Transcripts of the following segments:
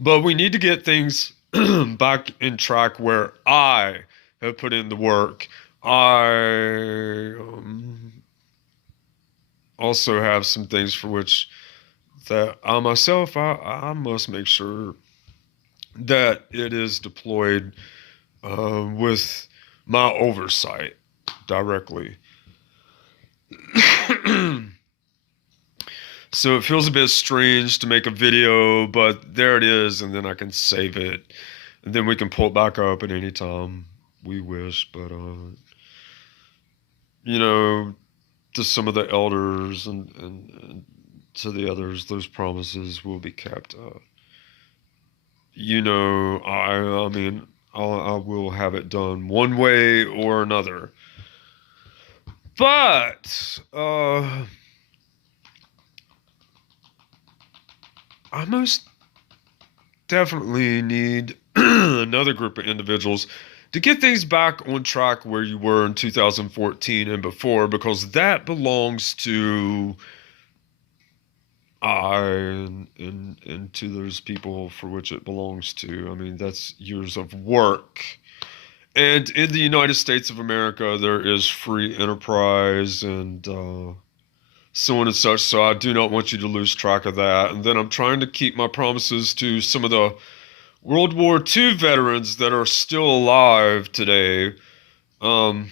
But we need to get things back in track where I have put in the work. I also have some things for which that I myself I must make sure that it is deployed with my oversight directly. So it feels a bit strange to make a video, but there it is, and then I can save it, and then we can pull it back up at any time we wish. But you know, to some of the elders and to the others, those promises will be kept. I mean, I will have it done one way or another. But I most definitely need another group of individuals to get things back on track where you were in 2014 and before, because that belongs to I and to those people for which it belongs to. I mean, that's years of work. And in the United States of America, there is free enterprise and so on and such. So I do not want you to lose track of that. And then I'm trying to keep my promises to some of the World War II veterans that are still alive today. Um,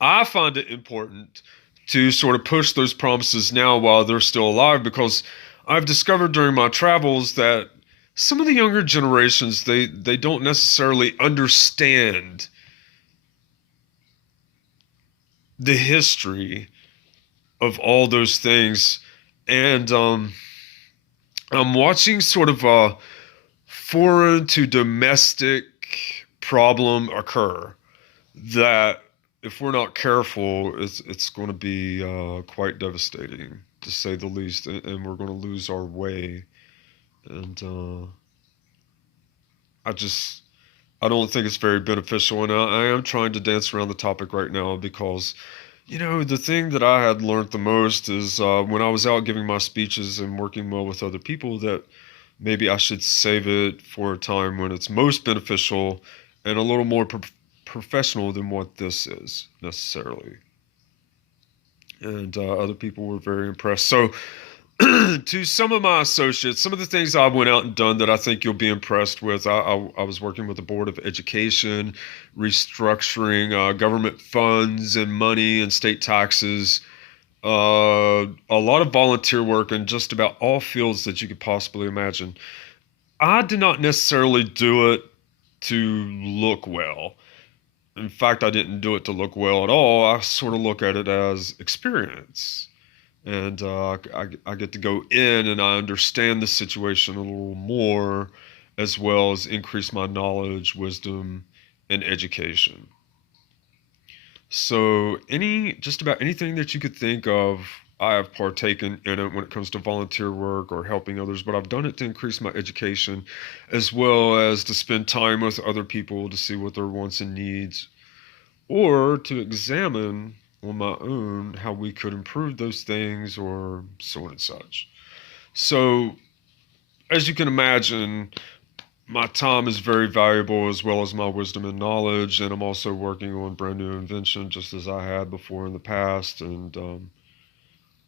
I find it important to sort of push those promises now while they're still alive, because I've discovered during my travels that some of the younger generations they don't necessarily understand the history of all those things. And I'm watching sort of a foreign to domestic problem occur that, if we're not careful, it's going to be quite devastating, to say the least, and we're going to lose our way. And I just I don't think it's very beneficial, and I am trying to dance around the topic right now because, the thing that I had learned the most is when I was out giving my speeches and working well with other people, that maybe I should save it for a time when it's most beneficial and a little more professional than what this is necessarily. And other people were very impressed. So, to some of my associates, some of the things I went out and done that I think you'll be impressed with. I was working with the Board of Education, restructuring government funds and money and state taxes, a lot of volunteer work in just about all fields that you could possibly imagine. I did not necessarily do it to look well. In fact, I didn't do it to look well at all. I sort of look at it as experience. And I get to go in and I understand the situation a little more, as well as increase my knowledge, wisdom, and education. So, just about anything that you could think of, I have partaken in it when it comes to volunteer work or helping others, but I've done it to increase my education, as well as to spend time with other people to see what their wants and needs, or to examine on my own how we could improve those things, or so on and such. So, as you can imagine, my time is very valuable, as well as my wisdom and knowledge, and I'm also working on brand new invention just as I had before in the past. And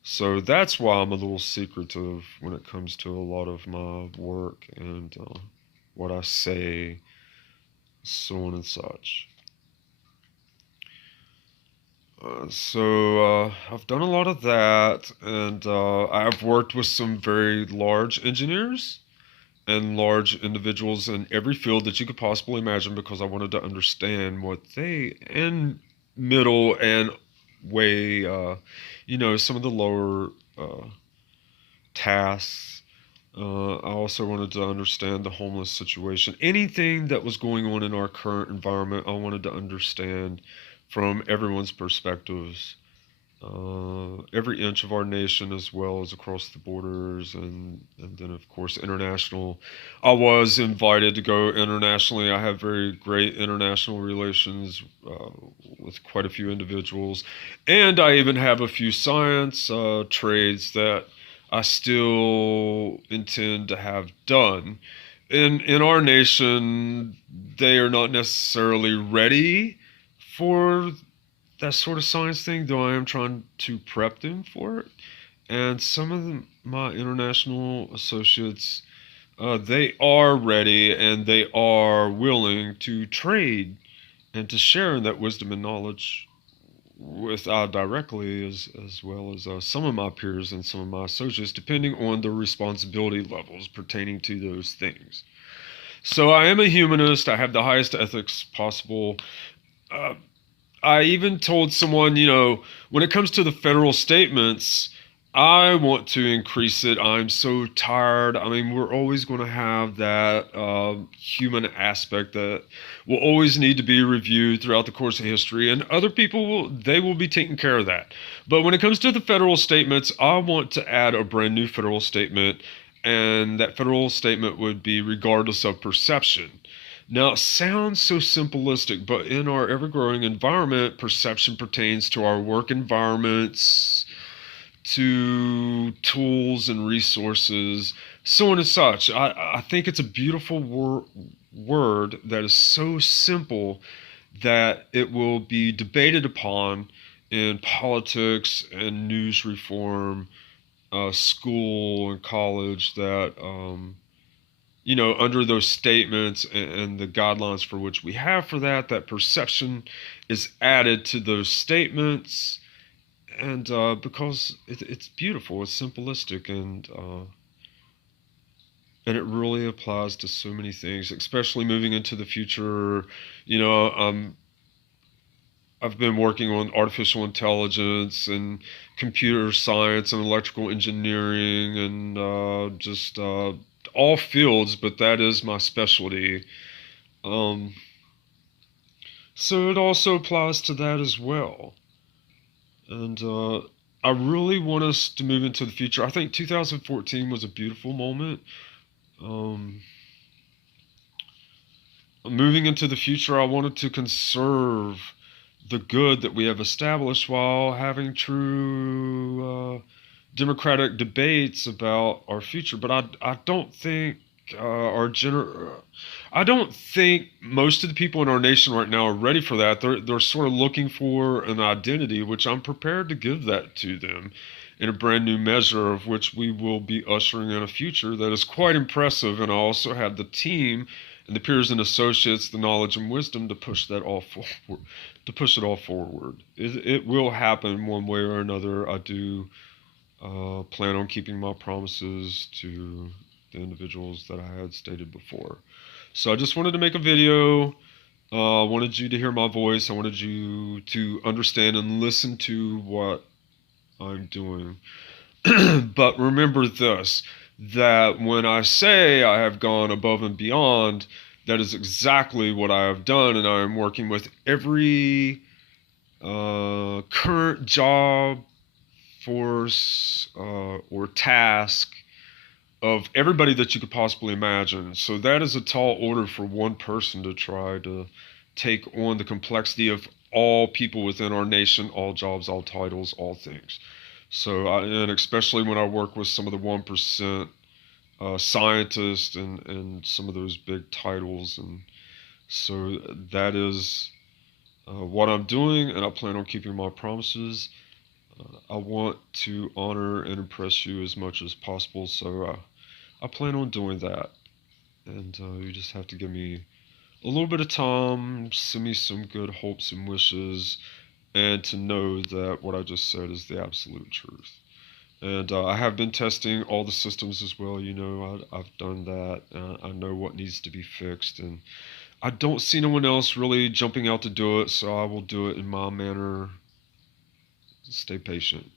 so that's why I'm a little secretive when it comes to a lot of my work and what I say, so on and such. So I've done a lot of that, and I've worked with some very large engineers and large individuals in every field that you could possibly imagine, because I wanted to understand what they, in middle and way, some of the lower tasks. I also wanted to understand the homeless situation. Anything that was going on in our current environment, I wanted to understand from everyone's perspectives, every inch of our nation, as well as across the borders, and then of course international. I was invited to go internationally. I have very great international relations with quite a few individuals, and I even have a few science trades that I still intend to have done. In our nation, they are not necessarily ready for that sort of science thing, though I am trying to prep them for it. And some of my international associates, they are ready and they are willing to trade and to share in that wisdom and knowledge with directly, as well as some of my peers and some of my associates, depending on their responsibility levels pertaining to those things. So I am a humanist. I have the highest ethics possible. Uh, I even told someone, when it comes to the federal statements, I want to increase it. I'm so tired. I mean, we're always going to have that human aspect that will always need to be reviewed throughout the course of history, and other people will be taking care of that. But when it comes to the federal statements, I want to add a brand new federal statement, and that federal statement would be regardless of perception. Now, it sounds so simplistic, but in our ever growing environment, perception pertains to our work environments, to tools and resources, so on and such. I think it's a beautiful word that is so simple that it will be debated upon in politics and news reform, school and college, that under those statements and the guidelines for which we have for that perception is added to those statements. And because it's beautiful, it's simplistic, and it really applies to so many things, especially moving into the future. You know, I've been working on artificial intelligence and computer science and electrical engineering and just all fields, but that is my specialty. Um, so it also applies to that as well. And I really want us to move into the future. I think 2014 was a beautiful moment. Um, Moving into the future, I wanted to conserve the good that we have established while having true democratic debates about our future. But I don't think I don't think most of the people in our nation right now are ready for that. They're sort of looking for an identity, which I'm prepared to give that to them in a brand new measure, of which we will be ushering in a future that is quite impressive. And I also have the team and the peers and associates, the knowledge and wisdom to push that all forward, to push it all forward. It will happen one way or another. I do plan on keeping my promises to the individuals that I had stated before. So I just wanted to make a video. I wanted you to hear my voice. I wanted you to understand and listen to what I'm doing. But remember this, that when I say I have gone above and beyond, that is exactly what I have done, and I am working with every current job, force, or task of everybody that you could possibly imagine. So that is a tall order for one person to try to take on the complexity of all people within our nation, all jobs, all titles, all things. So, and especially when I work with some of the 1% scientists and some of those big titles. And so that is what I'm doing, and I plan on keeping my promises. I want to honor and impress you as much as possible, so I plan on doing that. And you just have to give me a little bit of time, send me some good hopes and wishes, and to know that what I just said is the absolute truth. And I have been testing all the systems as well. I've done that. I know what needs to be fixed, and I don't see no one else really jumping out to do it, so I will do it in my manner. Stay patient.